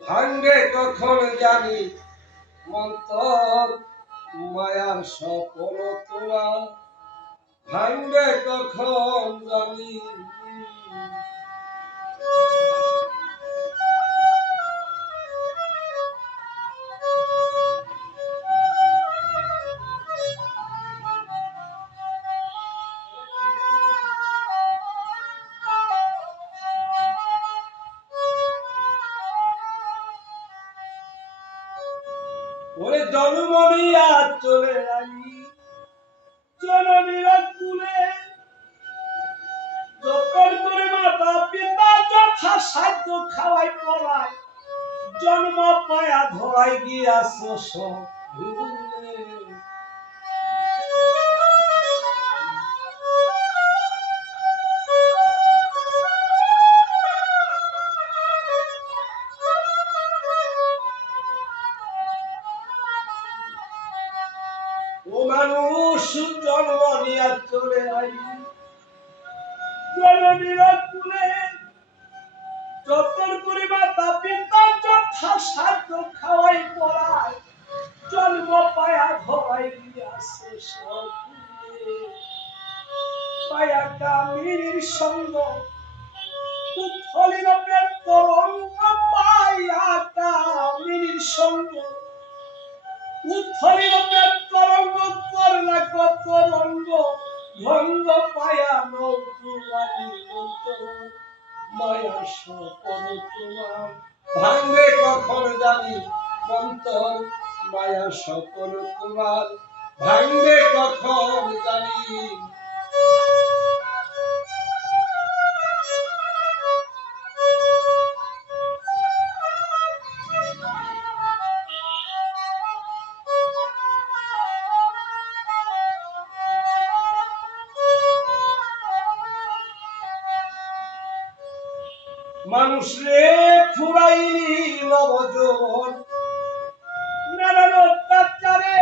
ভাঙ্গে কখন জানি মন্তর মায়ার স্বপন তোমার ভাঙ্গে কখন জানি ওরে জনমরিয়া চলে আই জননীর কুলে যতন করে মাতা পিতা যথা সাধ্য খাওয়াই পড়ায় জন্ম পায়া ধরাই গিয়াছ সব ভুলে ও মানুষ জন্ম নিয়া চলে আই জননীর কুলে যতন করে মাতা পিতা যথা সাধ্য খাওয়াই পড়ায় জন্ম পায়া ধরাই গিয়াছে সব ভুলে পায়া কামিনীর সঙ্গ উৎফলিত প্রেম তরঙ্গ পায়া কামিনীর সঙ্গ উৎফলিত প্রেম তরঙ্গ করলা কত রঙ্গ ভঙ্গ পায়া নৌকুয়ারি মায়া স্বপন তোমার ভাঙ্গে কখন জানি মন্তর মায়া স্বপন তোমার ভাঙ্গে কখন জানি মানুষ রে ফুরাইলি নবযৌবন নানান অত্যাচারে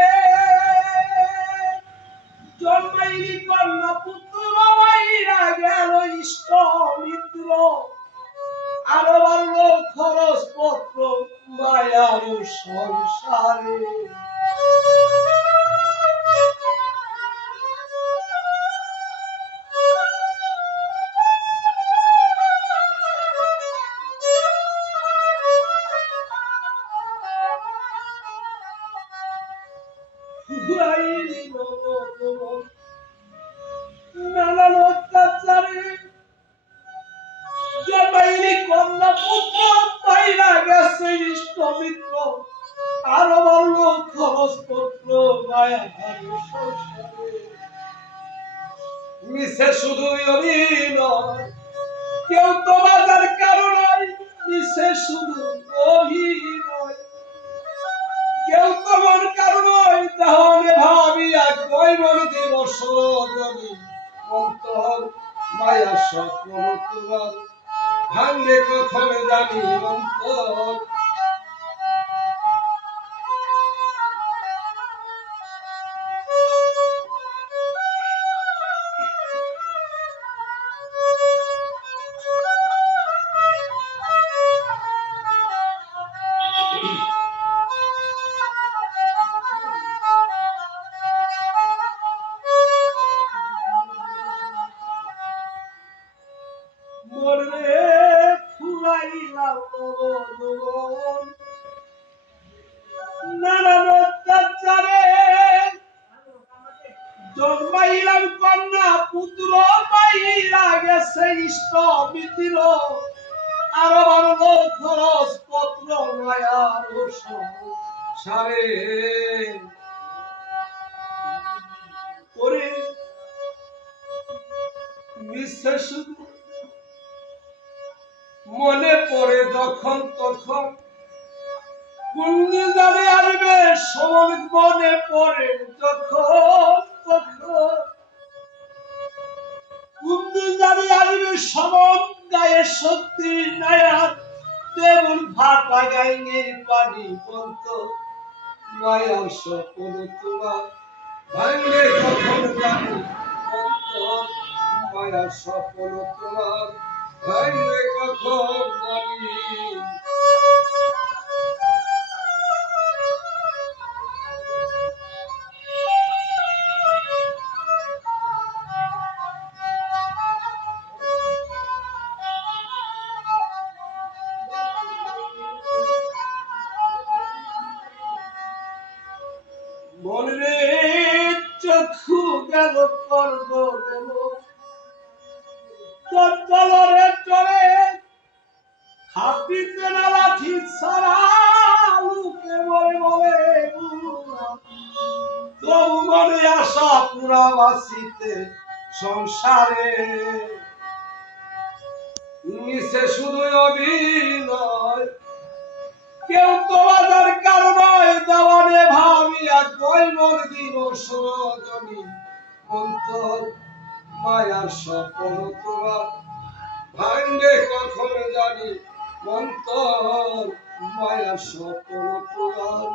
জন্মাইলি কন্যা পুত্র মাইরা গেল ইষ্ট মিত্র আরো বাড়লো খরচ পত্র মায়ার সংসারে নানান অত্যাচারে জন্মাইলি কন্যা পুত্র পাইরা গেছে ইষ্ট মিত্র আরো বাড়লো খরচ পত্র মায়া সংসারে মিছে শুধু অভিনয় কেউ তো বাজার কারণ মিছে শুধু অভিনয় কেউ তো মন কারণ তাহলে ভাবিয়া কই মন দিবস জনি অন্তর মায়া স্বপ্ন তোমার ভাঙ্গে কখন জানি অন্তর মরে ফুরাইলাম নবযৌবন নানান অত্যাচারে জন্মাইলাম কন্যা পুত্র পাইরা গেছে ইষ্ট মিত্র আরো বাড়লো খরচ পত্র মায়ার সংসারে ওরে মিছে শুধু মনে পড়ে যখন তখন কোন জানে আসবে সময় মনে পড়ে যখন তখন কোন জানে আসবে সময় গায়ে শক্তি নায়া তেমন ভাটা গাইনের পানি বন্ত মায়া স্বপ্ন তোমার ভাঙ্গে কখন জানি অন্তর মায়ার স্বপ্ন তোমার ভাঙবে কখন জানি। মনরে চক্ষু গেল পর্ব গেল তোর চলরে চলে হাতিতে না লাঠি ছাড়া লোকে বলে বলে তবু মনে আশা পুরা বাসিতে সংসারে নিচে শুধু অভিনয় কেউ তোমাদের কারণে দেওয়ানে ভাবিয়া কই মোর দিবস রজনী অন্তর মায়ার স্বপ্ন তোমার ভাঙবে কখন জানি। অন্তর মায়ার স্বপ্ন তোমার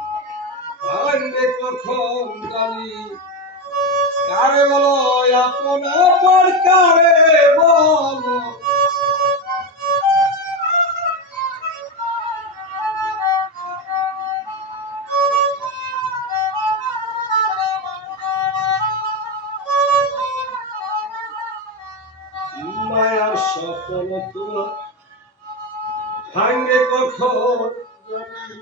ভাঙবে কখন জানি। কারে বলো আপন আপন কারে বলো মায়ার স্বপ্ন তোমার ভাঙবে কখন জানি।